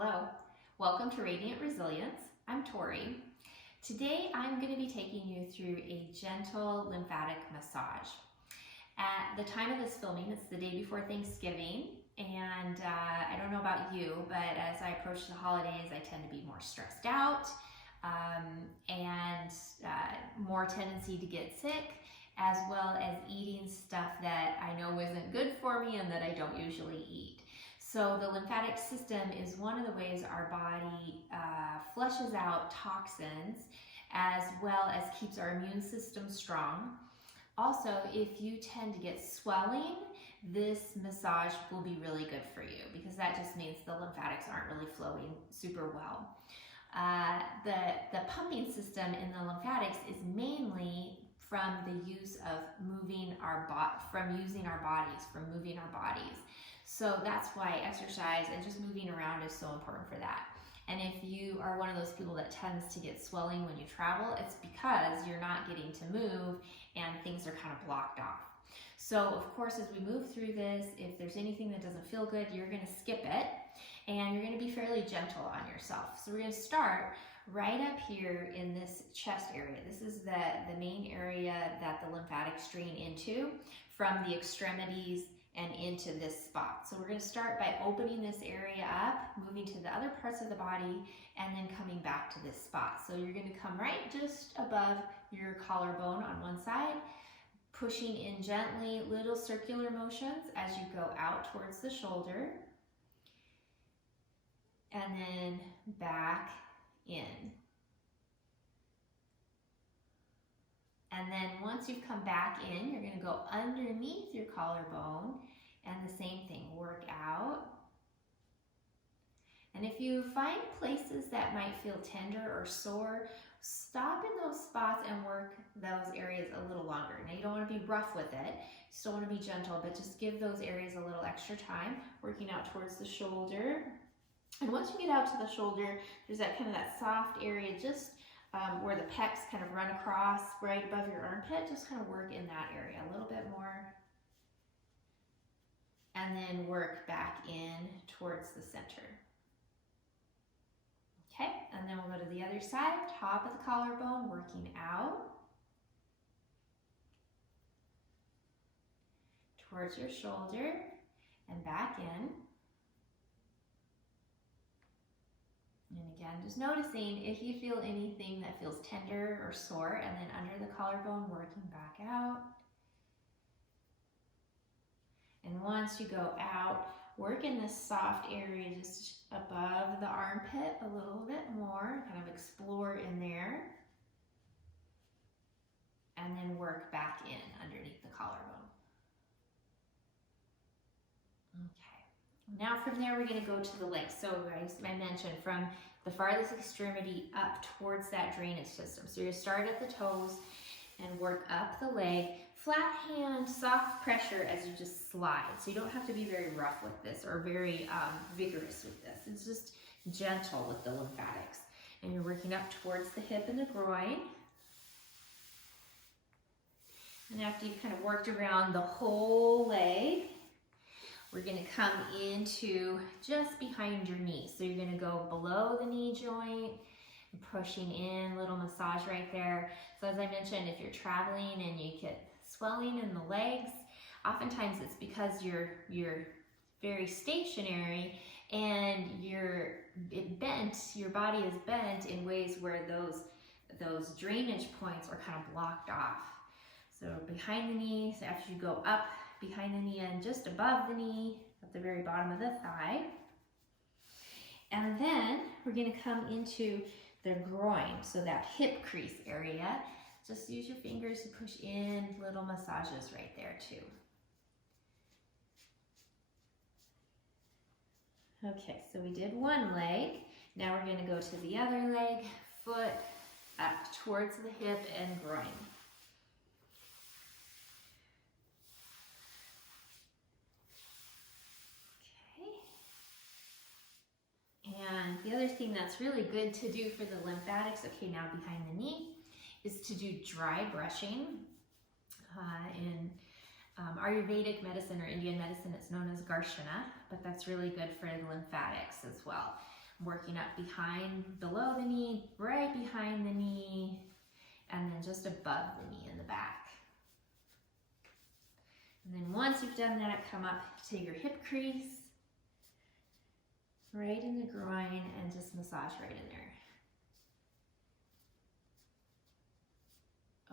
Hello, welcome to Radiant Resilience. I'm Torrey. Today I'm going to be taking you through a gentle lymphatic massage. At the time of this filming, it's the day before Thanksgiving, and I don't know about you, but as I approach the holidays, I tend to be more stressed out and more tendency to get sick, as well as eating stuff that I know isn't good for me and that I don't usually eat. So the lymphatic system is one of the ways our body flushes out toxins, as well as keeps our immune system strong. Also, if you tend to get swelling, this massage will be really good for you because that just means the lymphatics aren't really flowing super well. The pumping system in the lymphatics is mainly from the use of moving our bodies. So that's why exercise and just moving around is so important for that. And if you are one of those people that tends to get swelling when you travel, it's because you're not getting to move and things are kind of blocked off. So of course, as we move through this, if there's anything that doesn't feel good, you're going to skip it and you're going to be fairly gentle on yourself. So we're going to start right up here in this chest area. This is the main area that the lymphatics drain into from the extremities and into this spot. So we're going to start by opening this area up, moving to the other parts of the body, and then coming back to this spot. So you're going to come right just above your collarbone on one side, pushing in gently, little circular motions as you go out towards the shoulder, and then back in. And then once you've come back in, you're going to go underneath your collarbone and the same thing, work out. And if you find places that might feel tender or sore, stop in those spots and work those areas a little longer. Now you don't want to be rough with it, you still want to be gentle, but just give those areas a little extra time, working out towards the shoulder. And once you get out to the shoulder, there's that kind of that soft area just where the pecs kind of run across right above your armpit. Just kind of work in that area a little bit more. And then work back in towards the center. Okay, and then we'll go to the other side, top of the collarbone, working out towards your shoulder and back in. And again, just noticing if you feel anything that feels tender or sore, and then under the collarbone, working back out. And once you go out, work in this soft area just above the armpit a little bit more, kind of explore in there. And then work back in underneath the collarbone. Okay. Now from there, we're going to go to the legs. So as I mentioned, from the farthest extremity up towards that drainage system. So you're going to start at the toes and work up the leg. Flat hand, soft pressure as you just slide. So you don't have to be very rough with this or very vigorous with this. It's just gentle with the lymphatics. And you're working up towards the hip and the groin. And after you've kind of worked around the whole leg, we're going to come into just behind your knee. So you're going to go below the knee joint, pushing in, little massage right there. So as I mentioned, if you're traveling and you get swelling in the legs, oftentimes it's because you're very stationary and your body is bent in ways where those drainage points are kind of blocked off. So behind the knee, so after you go up behind the knee and just above the knee at the very bottom of the thigh. And then we're going to come into the groin, so that hip crease area. Just use your fingers to push in, little massages right there too. Okay, so we did one leg. Now we're going to go to the other leg, foot up towards the hip and groin. And the other thing that's really good to do for the lymphatics, okay, now behind the knee, is to do dry brushing. In Ayurvedic medicine or Indian medicine, it's known as Garshana, but that's really good for the lymphatics as well. working up below the knee, right behind the knee, and then just above the knee in the back. And then once you've done that, come up to your hip crease, right in the groin, and just massage right in there.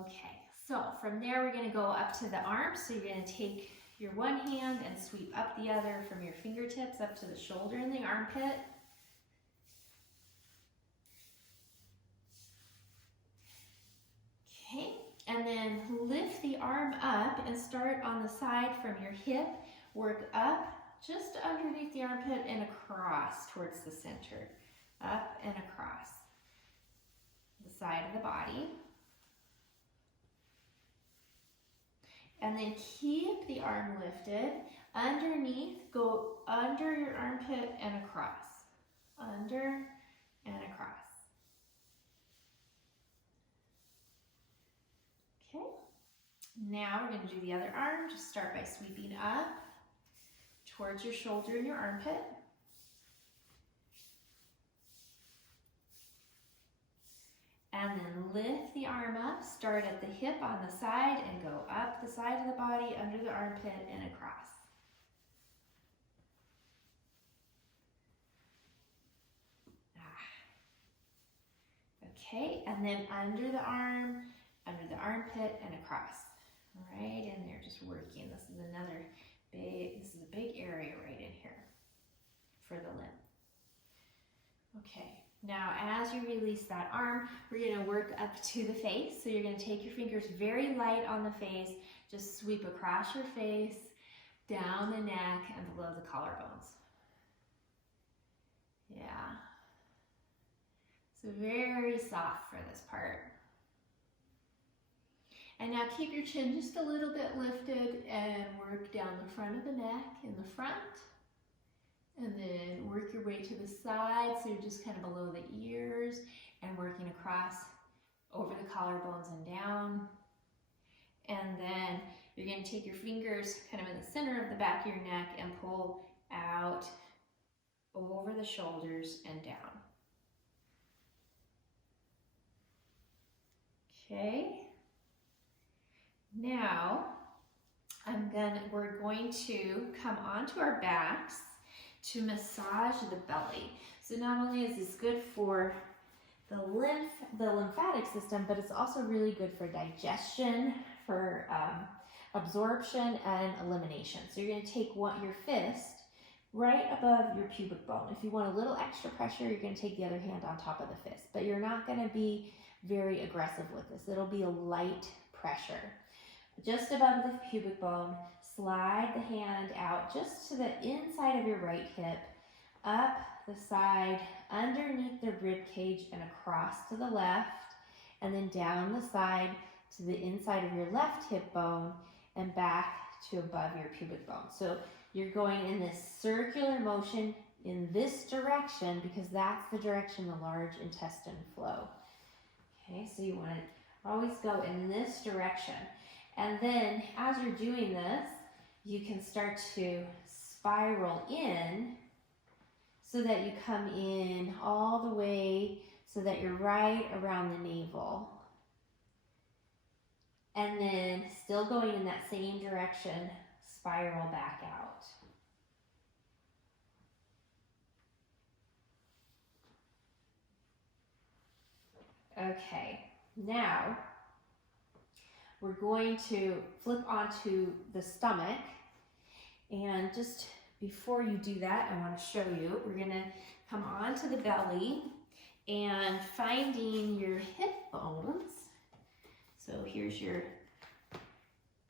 Okay, so from there we're going to go up to the arms. So you're going to take your one hand and sweep up the other from your fingertips up to the shoulder and the armpit. Okay, and then lift the arm up and start on the side from your hip, work up just underneath the armpit and across towards the center, up and across the side of the body. And then keep the arm lifted. Underneath, go under your armpit and across. Under and across. Okay. Now we're going to do the other arm. Just start by sweeping up towards your shoulder and your armpit. And then lift the arm up, start at the hip on the side and go up the side of the body, under the armpit and across. Okay, and then under the arm, under the armpit and across. Right in there, just working. This is a big area right in here for the lymph. Okay. Now, as you release that arm, we're going to work up to the face. So you're going to take your fingers very light on the face, just sweep across your face, down the neck, and below the collarbones. Yeah. So very soft for this part. And now keep your chin just a little bit lifted and work down the front of the neck in the front. And then work your way to the side, so you're just kind of below the ears and working across over the collarbones and down. And then you're going to take your fingers kind of in the center of the back of your neck and pull out over the shoulders and down. Okay. Now we're going to come onto our backs to massage the belly. So not only is this good for the lymphatic system, but it's also really good for digestion, for absorption and elimination. So you're going to take your fist right above your pubic bone. If you want a little extra pressure, you're going to take the other hand on top of the fist, but you're not going to be very aggressive with this. It'll be a light pressure. Just above the pubic bone, slide the hand out just to the inside of your right hip, up the side, underneath the rib cage and across to the left, and then down the side to the inside of your left hip bone and back to above your pubic bone. So you're going in this circular motion in this direction because that's the direction the large intestine flow. Okay, so you want to always go in this direction. And then as you're doing this, you can start to spiral in so that you come in all the way so that you're right around the navel. And then still going in that same direction, spiral back out. Okay, now we're going to flip onto the stomach, and just before you do that, I want to show you, we're going to come onto the belly and finding your hip bones. So here's your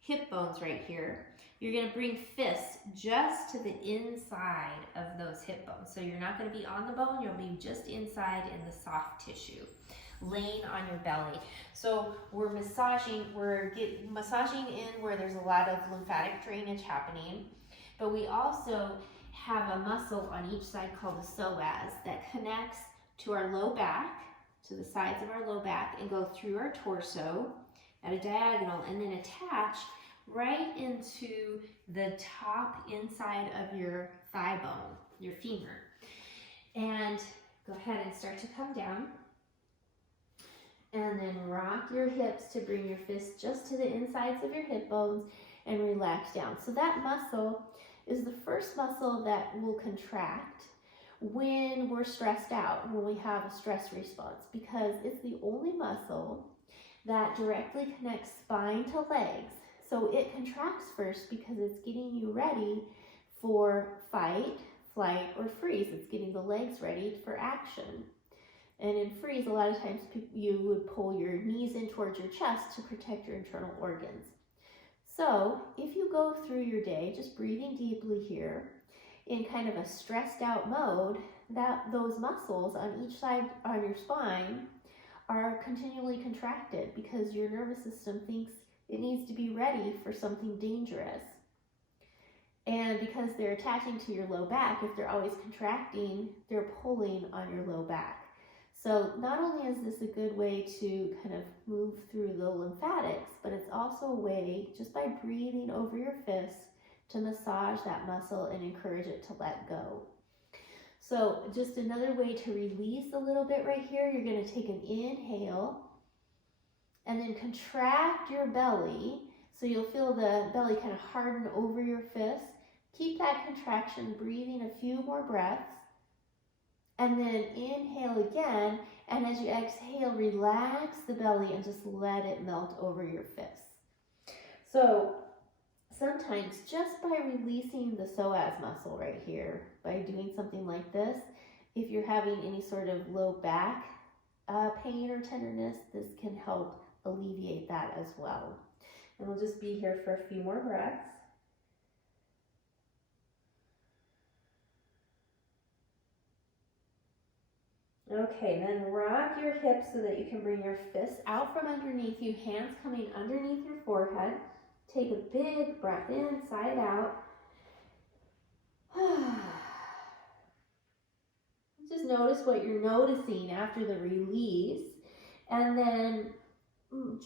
hip bones right here. You're going to bring fists just to the inside of those hip bones. So you're not going to be on the bone, you'll be just inside in the soft tissue, laying on your belly. So we're massaging in where there's a lot of lymphatic drainage happening, but we also have a muscle on each side called the psoas that connects to our low back, to the sides of our low back, and go through our torso at a diagonal and then attach right into the top inside of your thigh bone, your femur. And Go ahead and start to come down. And then rock your hips to bring your fists just to the insides of your hip bones and relax down. So that muscle is the first muscle that will contract when we're stressed out, when we have a stress response, because it's the only muscle that directly connects spine to legs. So it contracts first because it's getting you ready for fight, flight, or freeze. It's getting the legs ready for action. And in freeze, a lot of times you would pull your knees in towards your chest to protect your internal organs. So if you go through your day just breathing deeply here in kind of a stressed out mode, that those muscles on each side on your spine are continually contracted because your nervous system thinks it needs to be ready for something dangerous. And because they're attaching to your low back, if they're always contracting, they're pulling on your low back. So not only is this a good way to kind of move through the lymphatics, but it's also a way, just by breathing over your fists, to massage that muscle and encourage it to let go. So just another way to release a little bit right here, you're going to take an inhale and then contract your belly. So you'll feel the belly kind of harden over your fists. Keep that contraction, breathing a few more breaths. And then inhale again, and as you exhale, relax the belly and just let it melt over your fists. So sometimes just by releasing the psoas muscle right here, by doing something like this, if you're having any sort of low back pain or tenderness, this can help alleviate that as well. And we'll just be here for a few more breaths. Okay, then rock your hips so that you can bring your fists out from underneath you, hands coming underneath your forehead. Take a big breath in, side out. Just notice what you're noticing after the release, and then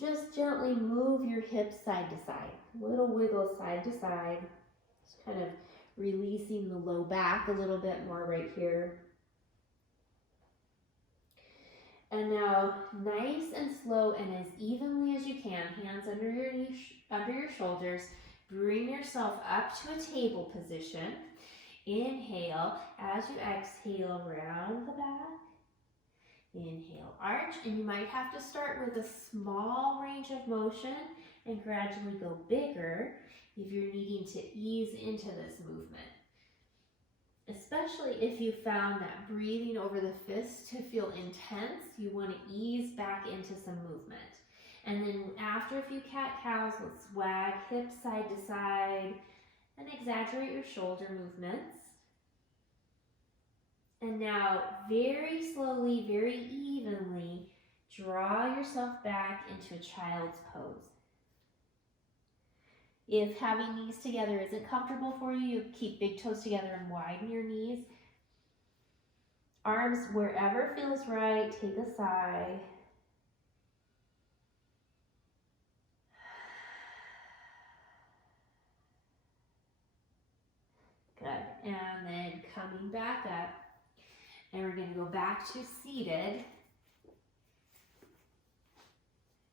just gently move your hips side to side. A little wiggle side to side. Just kind of releasing the low back a little bit more right here. And now, nice and slow and as evenly as you can, hands under your shoulders, bring yourself up to a table position. Inhale, as you exhale, round the back. Inhale, arch, and you might have to start with a small range of motion and gradually go bigger if you're needing to ease into this movement. Especially if you found that breathing over the fists to feel intense, you want to ease back into some movement. And then after a few cat-cows, let's wag hips side to side and exaggerate your shoulder movements. And now very slowly, very evenly, draw yourself back into a child's pose. If having knees together isn't comfortable for you, keep big toes together and widen your knees. Arms wherever feels right, take a sigh. Good, and then coming back up, and we're gonna go back to seated.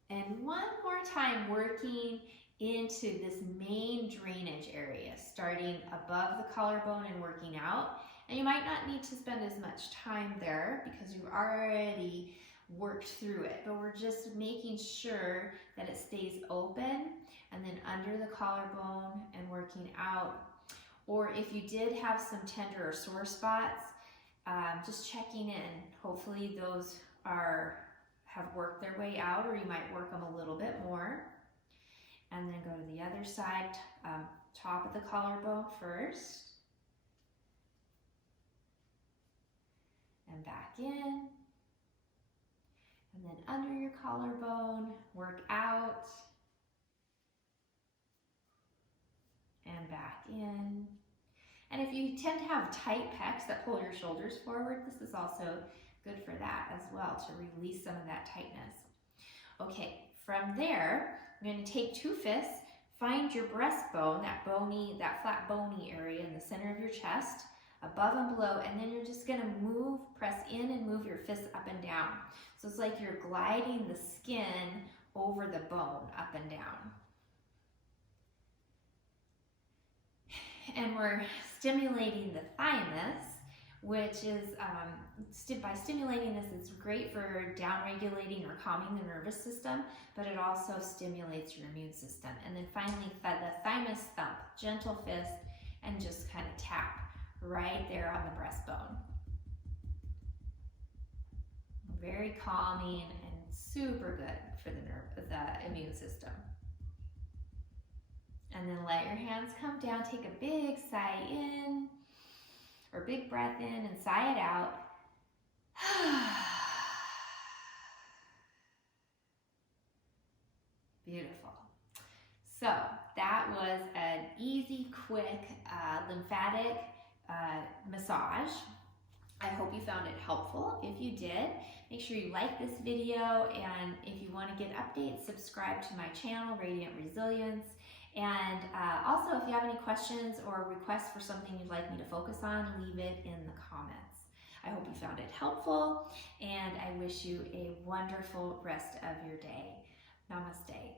And one more time working into this main drainage area, starting above the collarbone and working out. And you might not need to spend as much time there because you've already worked through it, but we're just making sure that it stays open and then under the collarbone and working out. Or if you did have some tender or sore spots, just checking in. Hopefully those have worked their way out, or you might work them a little bit more. And then go to the other side, top of the collarbone first. And back in. And then under your collarbone, work out. And back in. And if you tend to have tight pecs that pull your shoulders forward, this is also good for that as well, to release some of that tightness. Okay, from there, I'm going to take two fists, find your breastbone, that flat bony area in the center of your chest. above and below, and then you're just going to move, press in and move your fists up and down. So it's like you're gliding the skin over the bone up and down. And we're stimulating the thymus, which is, by stimulating this, it's great for down-regulating or calming the nervous system, but it also stimulates your immune system. And then finally, the thymus thump, gentle fist, and just kind of tap right there on the breastbone. Very calming and super good for the immune system. And then let your hands come down, take a big sigh in, or big breath in and sigh it out. Beautiful. So that was an easy, quick lymphatic massage. I hope you found it helpful. If you did, make sure you like this video, and if you want to get updates, subscribe to my channel, Radiant Resilience. And also, if you have any questions or requests for something you'd like me to focus on, leave it in the comments. I hope you found it helpful, and I wish you a wonderful rest of your day. Namaste.